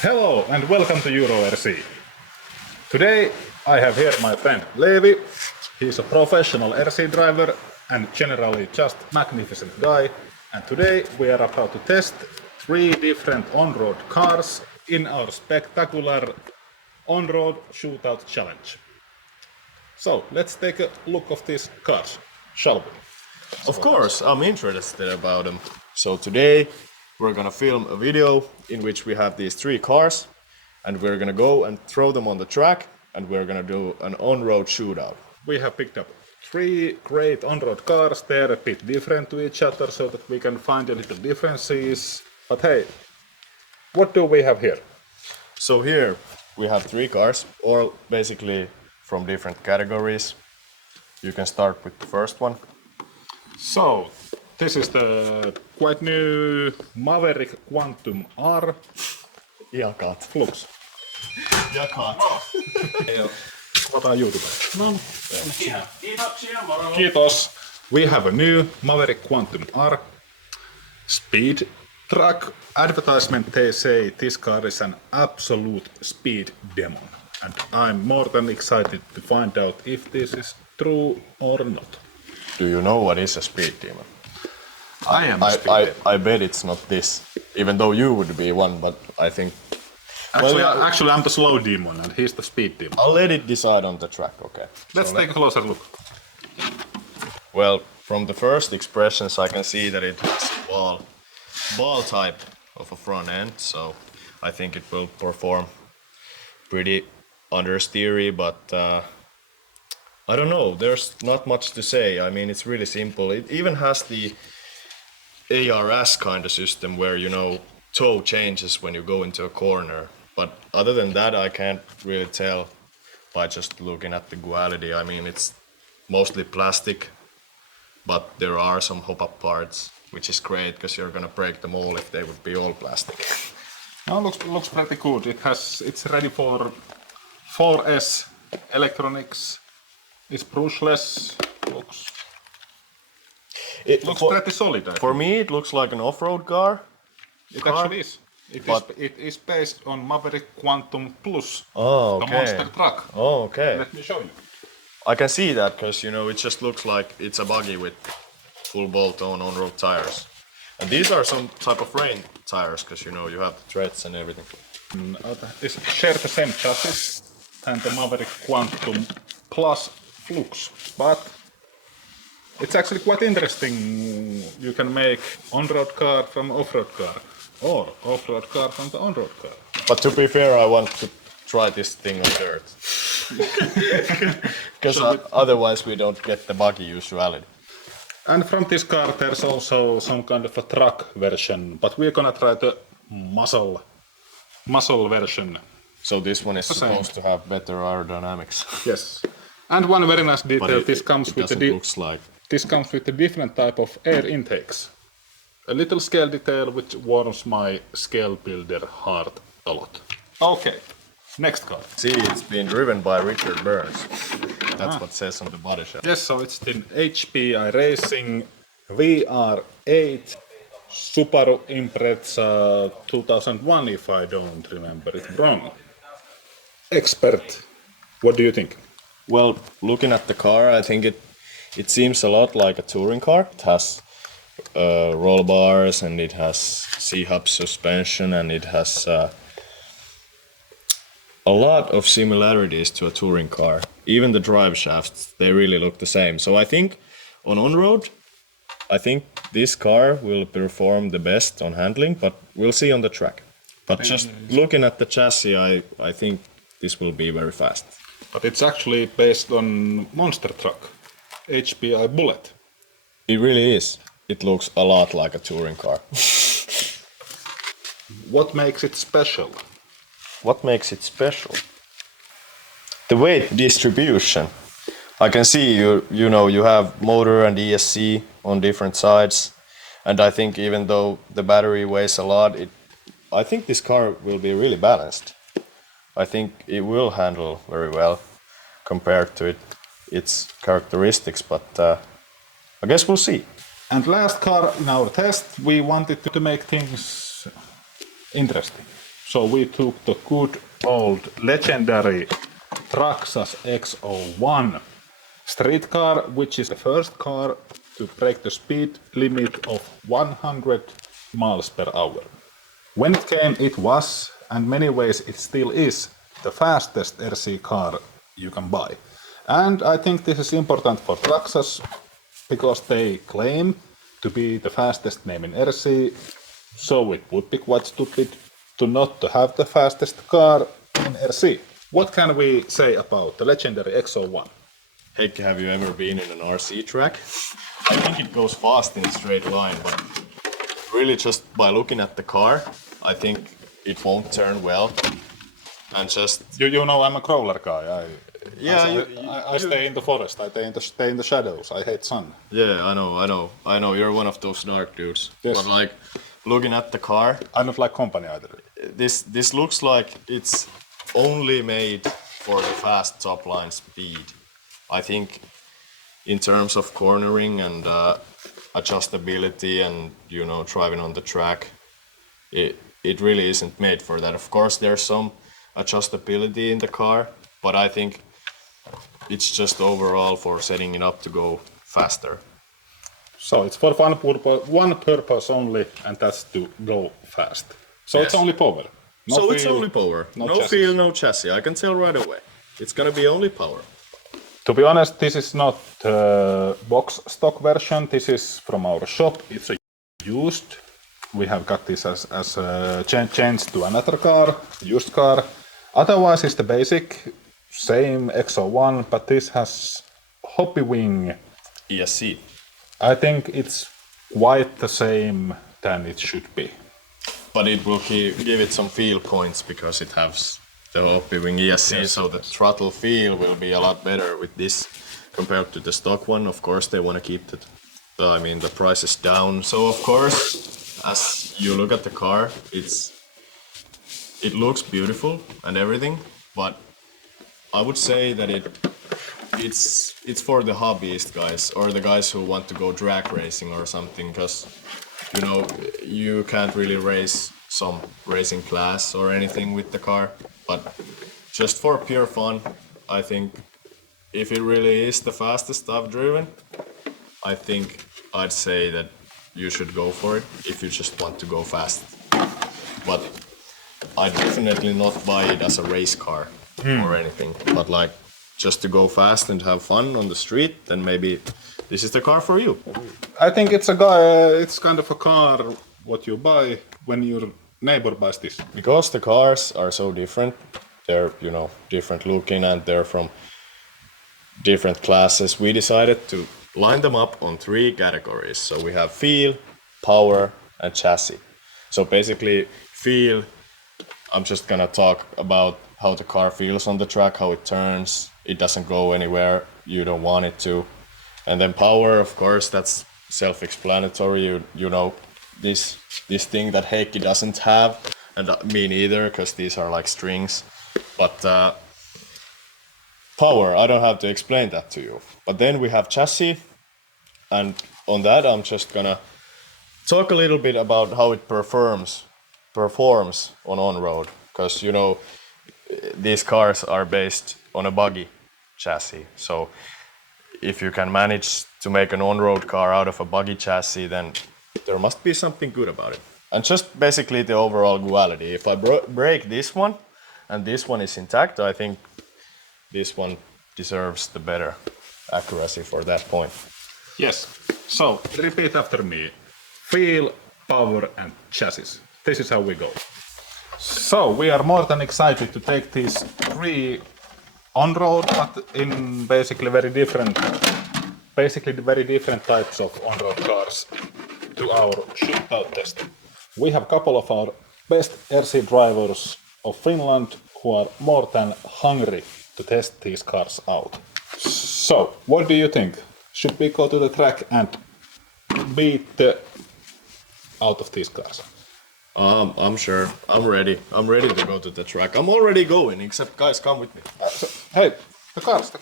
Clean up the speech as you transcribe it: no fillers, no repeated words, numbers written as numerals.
Hello and welcome to EuroRC. Today I have here my friend Leevi. He's a professional RC driver and generally just magnificent guy. And today we are about to test 3 different on-road cars in our spectacular on-road shootout challenge. So let's take a look of these cars, shall we? Of course, I'm interested about them. So today we're gonna film a video in which we have these 3 cars and we're gonna go and throw them on the track and we're gonna do an on-road shootout. We have picked up 3 great on-road cars. They're a bit different to each other so that we can find a little differences. But hey, what do we have here? So here we have 3 cars, all basically from different categories. You can start with the first one. So, this is the quite new Maverick Quantum R. Jakat. Flux. Jakat. Kuvataan YouTubelle. No. Kiitoksia, moro. Kiitos. We have a new Maverick Quantum R speed truck. Advertisement, they say this car is an absolute speed demon. And I'm more than excited to find out if this is true or not. Do you know what is a speed demon? I am a speed demon. I bet it's not this, even though you would be one, but I think... Actually, I'm the slow demon and he's the speed demon. I'll let it decide on the track, okay? Let's take a closer look. Well, from the first expressions I can see that it has a ball type of a front end, so I think it will perform pretty understeery, but I don't know, there's not much to say. I mean, it's really simple. It even has the ARS kind of system where, you know, toe changes when you go into a corner. But other than that, I can't really tell by just looking at the quality. I mean, it's mostly plastic, but there are some hop-up parts, which is great because you're gonna break them all if they would be all plastic. No, looks pretty good. It's ready for 4S electronics. It's brushless. Looks pretty solid. For me, it looks like an off-road car. It actually is. It is based on Maverick Quantum Plus, Oh, the okay. monster truck. Oh, okay. Let me show you. I can see that because, you know, it just looks like it's a buggy with full bolt-on on-road tires. And these are some type of rain tires because, you know, you have the treads and everything. They share the same chassis and the Maverick Quantum Plus Flux, but it's actually quite interesting. You can make on-road car from off-road car, or off-road car from the on-road car. But to be fair, I want to try this thing on dirt. Because otherwise we don't get the buggy usuality. And from this car there's also some kind of a truck version, but we're gonna try the muscle version. So this one is supposed to have better aerodynamics. Yes. And one very nice detail, this comes with a different type of air intakes. A little scale detail which warms my scale builder heart a lot. Okay, next car. See, it's been driven by Richard Burns. That's what it says on the body shop. Yes, so it's the HPI Racing VR8 Subaru Impreza 2001, if I don't remember it wrong. Expert, what do you think? Well, looking at the car, I think it seems a lot like a touring car. It has roll bars and it has C-hub suspension and it has a lot of similarities to a touring car. Even the drive shafts, they really look the same. So I think on-road, I think this car will perform the best on handling, but we'll see on the track. But just looking at the chassis, I think this will be very fast. But it's actually based on monster truck, HPI Bullet. It really is. It looks a lot like a touring car. What makes it special? What makes it special? The weight distribution. I can see you have motor and ESC on different sides, and I think even though the battery weighs a lot, I think this car will be really balanced. I think it will handle very well compared to its characteristics, but I guess we'll see. And last car in our test, we wanted to make things interesting. So we took the good old legendary Traxxas X01 street car, which is the first car to break the speed limit of 100 miles per hour. When it came, it was, and in many ways it still is, the fastest RC car you can buy. And I think this is important for Traxxas because they claim to be the fastest name in RC, so it would be quite stupid to not to have the fastest car in RC. What can we say about the legendary X01? Heikki, have you ever been in an RC track? I think it goes fast in a straight line, but really just by looking at the car, I think it won't turn well. And just... You know I'm a crawler guy. Yeah, I stay in the forest, I stay in the shadows, I hate sun. Yeah, I know, you're one of those dark dudes. Yes. But like, looking at the car, I don't like company either. this looks like it's only made for the fast top line speed. I think in terms of cornering and adjustability and, you know, driving on the track, it really isn't made for that. Of course, there's some adjustability in the car, but I think it's just overall for setting it up to go faster. So it's for one purpose only, and that's to go fast. So Yes. it's only power. No So feel, it's only power. No chassis. feel, no chassis. I can tell right away. It's gonna be only power. To be honest, this is not box stock version. This is from our shop. It's a used. We have got this as a change to another car, used car. Otherwise, it's the basic, same X01, but this has Hobby Wing. ESC. I think it's quite the same than it should be. But it will give it some feel points because it has the Hobby Wing ESC, Yes. so the throttle feel will be a lot better with this compared to the stock one. Of course, they want to keep the prices down. So of course, as you look at the car, it looks beautiful and everything, but I would say that it's for the hobbyist guys or the guys who want to go drag racing or something, because you know you can't really race some racing class or anything with the car, but just for pure fun, I think if it really is the fastest I've driven, I think I'd say that you should go for it if you just want to go fast. But I'd definitely not buy it as a race car or anything, but like just to go fast and have fun on the street, then maybe this is the car for you. I think it's kind of a car what you buy when your neighbor buys this. Because the cars are so different, they're, you know, different looking and they're from different classes, we decided to line them up on 3 categories. So we have feel, power, and chassis. So basically, feel, I'm just gonna talk about how the car feels on the track, how it turns, it doesn't go anywhere you don't want it to. And then power, of course, that's self-explanatory. You know, this thing that Heikki doesn't have, and me neither, because these are like strings. But power, I don't have to explain that to you. But then we have chassis, and on that I'm just gonna talk a little bit about how it performs on road, because you know these cars are based on a buggy chassis. So if you can manage to make an on-road car out of a buggy chassis, then there must be something good about it. And just basically the overall quality. If I break this one and this one is intact, I think this one deserves the better accuracy for that point. Yes. So repeat after me. Feel, power, and chassis. This is how we go. So we are more than excited to take these 3 on road, but in basically very different types of on-road cars to our shootout test. We have a couple of our best RC drivers of Finland who are more than hungry to test these cars out. So, what do you think? Should we go to the track and beat the out of these cars? I'm sure. I'm ready. I'm ready to go to the track. I'm already going, except guys, come with me. Hey, the cars.